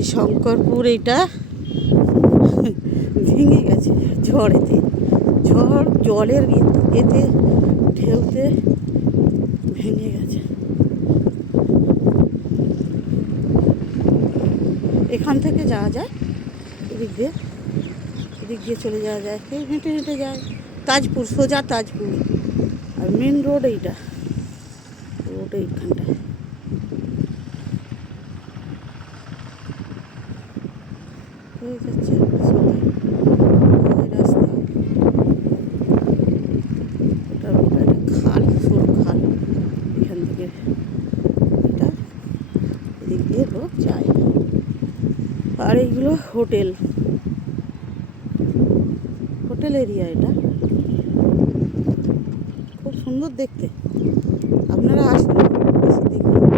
এই শঙ্করপুর এইটা ভেঙে গেছে ঝড়েতে, ঝড় জলের এতে ঢেউতে ভেঙে গেছে। এখান থেকে যাওয়া যায়, এদিক দিয়ে চলে যাওয়া যায়, এই হেঁটে হেঁটে যায় তাজপুর, সোজা তাজপুর। আর মেন রোড এইটা, রোড এইখানটায়। হয়ে যাচ্ছে সবাই রাস্তা। ওটা খাল, সরু খাল, এখান থেকে এটা এদিক দিয়ে লোক যায়। আর এইগুলো হোটেল এরিয়া, এটা খুব সুন্দর দেখতে। আপনারা আসুন, এসে দেখুন।